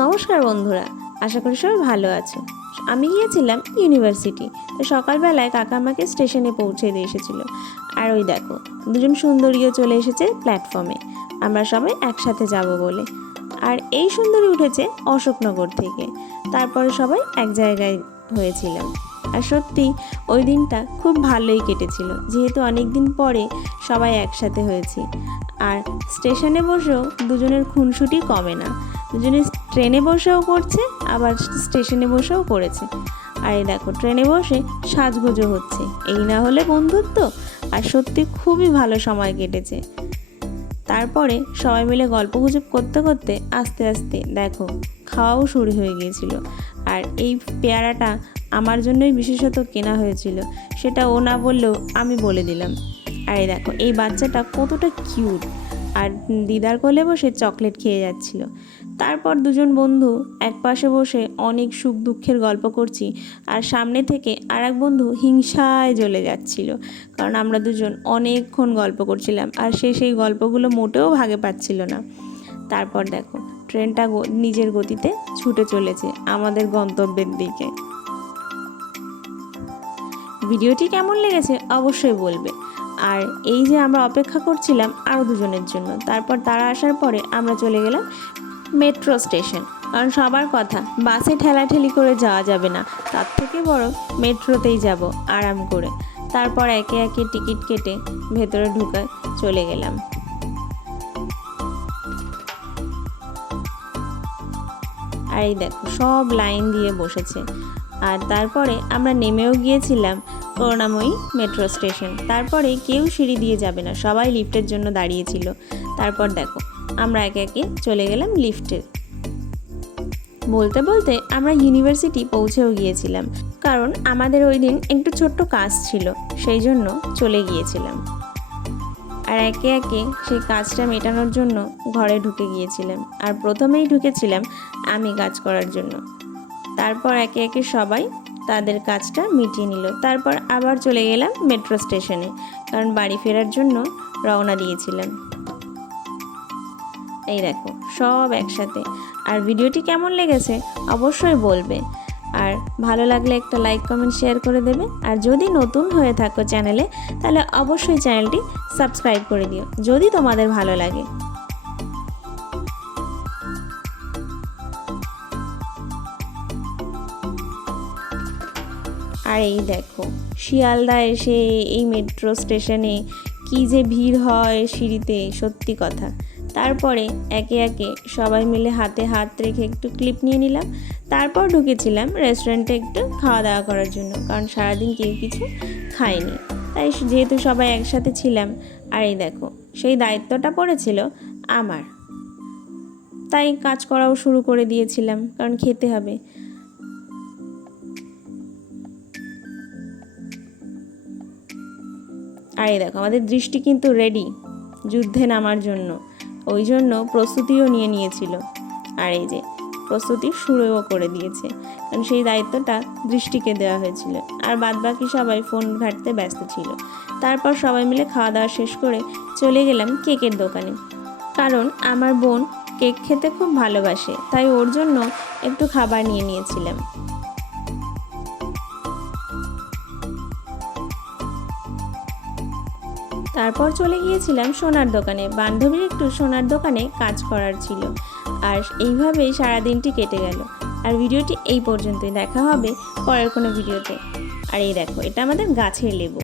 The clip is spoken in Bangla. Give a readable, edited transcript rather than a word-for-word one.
নমস্কার বন্ধুরা, আশা করি সবাই ভালো আছো। আমি গিয়েছিলাম ইউনিভার্সিটি। তো সকালবেলায় কাকা আমাকে স্টেশনে পৌঁছে দিয়ে এসেছিল। আর ওই দেখো, দুজন সুন্দরীও চলে এসেছে প্ল্যাটফর্মে, আমরা সবাই একসাথে যাব বলে। আর এই সুন্দরী উঠেছে অশোকনগর থেকে। তারপরে সবাই এক জায়গায় হয়েছিলাম। আর সত্যি ওই দিনটা খুব ভালোই কেটেছিল, যেহেতু অনেক দিন পরে সবাই একসাথে হয়েছি। আর স্টেশনে বসেও দুজনের খুনসুটি কমে না, দুজনে ট্রেনে বসেও করছে, আবার স্টেশনে বসেও করেছে। আর এই দেখো, ট্রেনে বসে সাজগোজও হচ্ছে, এই না হলে বন্ধুত্ব। আর সত্যি খুবই ভালো সময় কেটেছে। তারপরে সবাই মিলে গল্পগুজব করতে করতে আস্তে আস্তে দেখো খাওয়াও শুরু হয়ে গিয়েছিল। আর এই পেয়ারাটা আমার জন্যই বিশেষত কেনা হয়েছিল, সেটা ও না বললেও আমি বলে দিলাম। আর এই দেখো, এই বাচ্চাটা কতটা কিউট, আর দিদার কোলে বসে চকলেট খেয়ে যাচ্ছিল। তারপর দুজন বন্ধু এক পাশে বসে অনেক সুখ দুঃখের গল্প করছি, আর সামনে থেকে আর এক বন্ধু হিংসায় জ্বলে যাচ্ছিল, কারণ আমরা দুজন অনেকক্ষণ গল্প করছিলাম আর সে সেই গল্পগুলো মোটেও ভাগে পাচ্ছিল না। তারপর দেখো, ট্রেনটা নিজের গতিতে ছুটে চলেছে আমাদের গন্তব্যের দিকে। ভিডিওটি কেমন লেগেছে অবশ্যই বলবে। আর এই যে আমরা অপেক্ষা করছিলাম আরও দুজনের জন্য, তারপর তারা আসার পরে আমরা চলে গেলাম মেট্রো স্টেশন। কারণ সবার কথা, বাসে ঠেলাঠেলি করে যাওয়া যাবে না, তার থেকে বরং মেট্রোতেই যাব আরাম করে। তারপর একে একে টিকিট কেটে ভেতরে ঢুকে চলে গেলাম। আর এই দেখো, সব লাইন দিয়ে বসেছে। আর তারপরে আমরা নেমেও গিয়েছিলাম করুণাময়ী মেট্রো স্টেশন। তারপরে কেউ সিঁড়ি দিয়ে যাবে না, সবাই লিফটের জন্য দাঁড়িয়েছিল। তারপর দেখো, আমরা একে একে চলে গেলাম লিফটে। বলতে বলতে আমরা ইউনিভার্সিটি পৌঁছেও গিয়েছিলাম, কারণ আমাদের ওই দিন একটু ছোট্ট কাজ ছিল, সেই জন্য চলে গিয়েছিলাম। আর একে একে সেই কাজটা মেটানোর জন্য ঘরে ঢুকে গিয়েছিলাম। আর প্রথমেই ঢুকেছিলাম আমি কাজ করার জন্য। তারপর একে একে সবাই তাদের কাজটা মিটিয়ে নিল। তারপর আবার চলে গেলাম মেট্রো স্টেশনে, কারণ বাড়ি ফেরার জন্য রওনা দিয়েছিলাম। এই দেখো, সব একসাথে। আর ভিডিওটি কেমন লেগেছে অবশ্যই বলবে। আর ভালো লাগলে একটা লাইক কমেন্ট শেয়ার করে দেবে। আর যদি নতুন হয়ে থাকো চ্যানেলে, তাহলে অবশ্যই চ্যানেলটি সাবস্ক্রাইব করে দিও যদি তোমাদের ভালো লাগে। আর এই দেখো, শিয়ালদা এসে এই মেট্রো স্টেশনে কি যে ভিড় হয় সিঁড়িতে, সত্যি কথা। তারপরে একে একে সবাই মিলে হাতে হাত রেখে একটু ক্লিপ নিয়ে নিলাম। তারপর ঢুকেছিলাম রেস্টুরেন্টে একটু খাওয়া দাওয়া করার জন্য, কারণ সারাদিন কেউ কিছু খায়নি, তাই যেহেতু সবাই একসাথে ছিলাম। আর এই দেখো, সেই দায়িত্বটা পড়েছিল আমার, তাই কাজ করাও শুরু করে দিয়েছিলাম, কারণ খেতে হবে। আর এই দেখো, আমাদের দৃষ্টি কিন্তু রেডি যুদ্ধে নামার জন্য, ওই জন্য প্রস্তুতিও নিয়ে নিয়েছিল। আর এই যে প্রস্তুতি শুরুও করে দিয়েছে, কারণ সেই দায়িত্বটা দৃষ্টিকে দেওয়া হয়েছিল। আর বাদবাকি সবাই ফোন ঘাঁটতে ব্যস্ত ছিল। তারপর সবাই মিলে খাওয়া দাওয়া শেষ করে চলে গেলাম কেকের দোকানে, কারণ আমার বোন কেক খেতে খুব ভালোবাসে, তাই ওর জন্য একটু খাবার নিয়ে নিয়েছিলাম। তারপর চলে গিয়েছিলাম সোনার দোকানে, বান্ধবীর একটু সোনার দোকানে কাজ করার ছিল। আর এইভাবেই সারাদিনটি কেটে গেল। আর ভিডিওটি এই পর্যন্তই, দেখা হবে পরের কোনো ভিডিওতে। আর এই দেখো, এটা আমাদের গাছের লেবু।